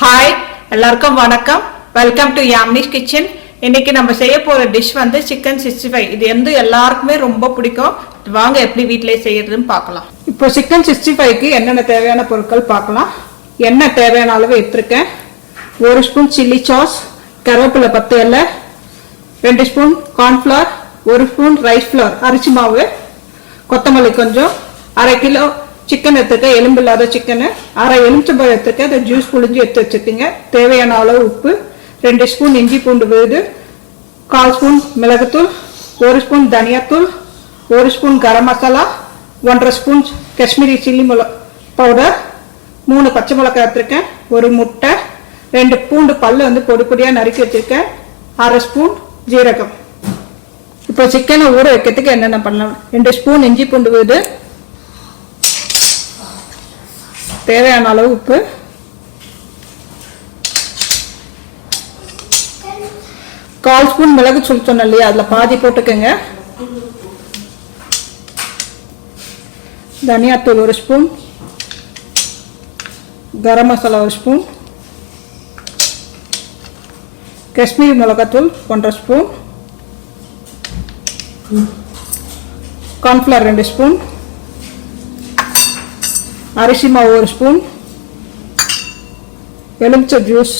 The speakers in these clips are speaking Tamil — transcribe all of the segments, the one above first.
ஹாய் எல்லாருக்கும் வணக்கம். Welcome to Yamini's kitchen. இன்னைக்கு நம்ம செய்ய போற டிஷ் வந்து சிக்கன் 65. இது வந்து எல்லாருக்குமே ரொம்ப பிடிக்கும். வாங்க எப்படி வீட்டிலேயே செய்யறதுன்னு பார்க்கலாம். இப்போ சிக்கன் 65க்கு என்னென்ன தேவையான பொருட்கள் பார்க்கலாம். எண்ணெய் தேவையான அளவு எடுத்துருக்கேன். 1 ஸ்பூன் சில்லி சாஸ், கருவேப்பிலை 10 இலை, 2 spoon cornflour, 1 spoon rice flower அரிசி மாவு, கொத்தமல்லி கொஞ்சம், 1/2 கிலோ சிக்கன் எடுத்துக்க, எலும்பு இல்லாத சிக்கனு, 1/2 எலுமிச்சம்பழம் எடுத்துக்க, அதை ஜூஸ் புழிஞ்சு எடுத்து வச்சுக்கோங்க. தேவையான அளவு உப்பு, 2 ஸ்பூன் இஞ்சி பூண்டு விழுது, 1/4 ஸ்பூன் மிளகுத்தூள், 1 ஸ்பூன் தனியாத்தூள், 1 spoon garam masala, 1/2 spoon Kashmiri chilli powder, 3 பச்சை மிளகாய் எடுத்துருக்கேன், 1 முட்டை, 2 பூண்டு பல்லு வந்து பொடி பொடியாக நறுக்கி வச்சுருக்கேன், 1/2 ஸ்பூன் ஜீரகம். இப்போ சிக்கனை ஊற வைக்கிறதுக்கு என்னென்ன பண்ணலாம். 2 ஸ்பூன் இஞ்சி பூண்டு விழுது, தேவையான அளவு உப்பு, கால் ஸ்பூன் மிளகு தூள் சொன்னேன் இல்லையா, அதில் பாதி போட்டுக்கோங்க. தனியாத்தூள் 1 ஸ்பூன், கரம் மசாலா 1 ஸ்பூன், காஷ்மீரி மிளகாத்தூள் 1/2 ஸ்பூன், கார்ன்ஃப்ளவர் 2 ஸ்பூன், அரிசி மாவு 1 ஸ்பூன், எலுமிச்சை ஜூஸ்,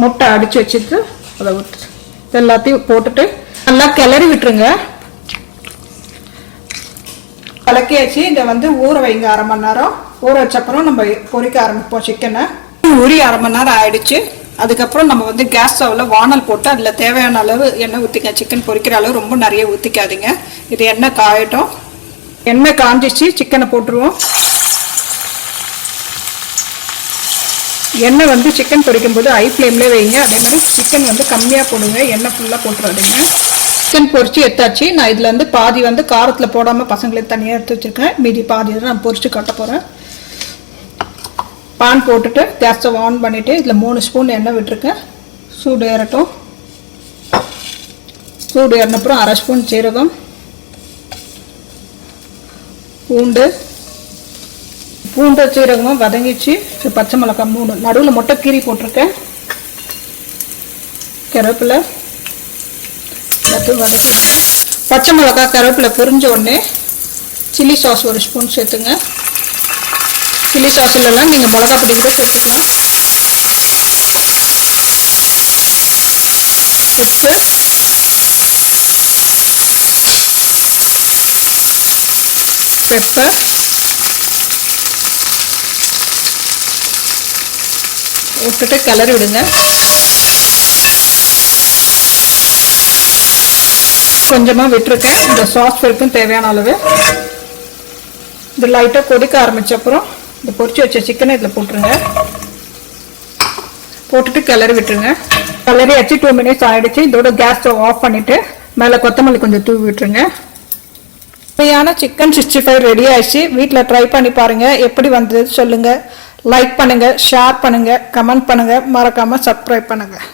முட்டை அடிச்சு வச்சுட்டு அதை விட்டு எல்லாத்தையும் போட்டுட்டு நல்லா கிளறி விட்டுருங்க. கலக்கியாச்சு. இதை வந்து ஊற வைங்க 1/2 மணி நேரம். ஊற வச்சப்பறம் நம்ம பொரிக்க ஆரம்பிப்போம் சிக்கனை. ஊறி 1/2 மணி நேரம் ஆயிடுச்சு. அதுக்கப்புறம் நம்ம வந்து கேஸ் ஸ்டவ்வில் வானல் போட்டு அதில் தேவையான அளவு எண்ணெய் ஊற்றிக்க. சிக்கன் பொரிக்கிற அளவு ரொம்ப நிறைய ஊற்றிக்காதீங்க. இது எண்ணெய் காயட்டும். எண்ணெய் காஞ்சிச்சு, சிக்கனை போட்டுருவோம். எண்ணெய் வந்து சிக்கன் பொரிக்கும் போது ஹை ஃப்ளேம்லேயே வைங்க. அதே மாதிரி சிக்கன் வந்து கம்மியாக போடுங்க, எண்ணெய் ஃபுல்லாக போட்டுறாதீங்க. சிக்கன் பொரிச்சு எடுத்தாச்சு. நான் இதில் வந்து பாதி வந்து காரத்தில் போடாமல் பசங்களுக்கு தனியாக எடுத்து வச்சுருக்கேன். மீதி பாதி தான் நான் பொரிச்சு காட்ட போகிறேன். பான் போட்டுட்டு கேஸ் ஸ்டவ் ஆன் பண்ணிவிட்டு இதில் 3 ஸ்பூன் எண்ணெய் விட்டுருக்கேன். சூடு ஏறட்டும். சூடு ஏறினப்புறம் 1/2 ஸ்பூன் சீரகம், பூண்டு சீரகமும் வதங்கிச்சு. பச்சை மிளகாய் 3, நடுவில் முட்டை கீரி போட்டிருக்கேன். கருவேப்பிலை எல்லாத்தையும் வதக்கிடுங்க. பச்சை மிளகாய் கருவேப்பிலை பொரிஞ்ச உடனே சில்லி சாஸ் 1 ஸ்பூன் சேர்த்துங்க. சில்லி சாஸ்லாம் நீங்கள் மிளகா பொடி கூட சேர்த்துக்கலாம். உப்பு, பெப்பர், விட்டுட்டு கிளறி விடுங்க. கொஞ்சமாக விட்டுருக்கேன். இந்த சாஸ் வரைக்கும் தேவையான அளவு. இது லைட்டாக கொதிக்க ஆரம்பிச்ச அப்புறம் இந்த பொரிச்சு வச்ச சிக்கனை இதில் போட்டுருங்க. போட்டுட்டு கிளறி விட்டுருங்க. கிளறி வச்சு 2 மினிட்ஸ் ஆகிடுச்சு. இதோட கேஸ் ஸ்டவ் ஆஃப் பண்ணிவிட்டு மேலே கொத்தமல்லி கொஞ்சம் தூவி விட்டுருங்க. சுவையான சிக்கன் 65 ரெடி ஆயிடுச்சு. வீட்டில் ட்ரை பண்ணி பாருங்கள். எப்படி வந்தது சொல்லுங்கள். லைக் பண்ணுங்கள், ஷேர் பண்ணுங்கள், கமெண்ட் பண்ணுங்கள், மறக்காமல் சப்ஸ்கிரைப் பண்ணுங்கள்.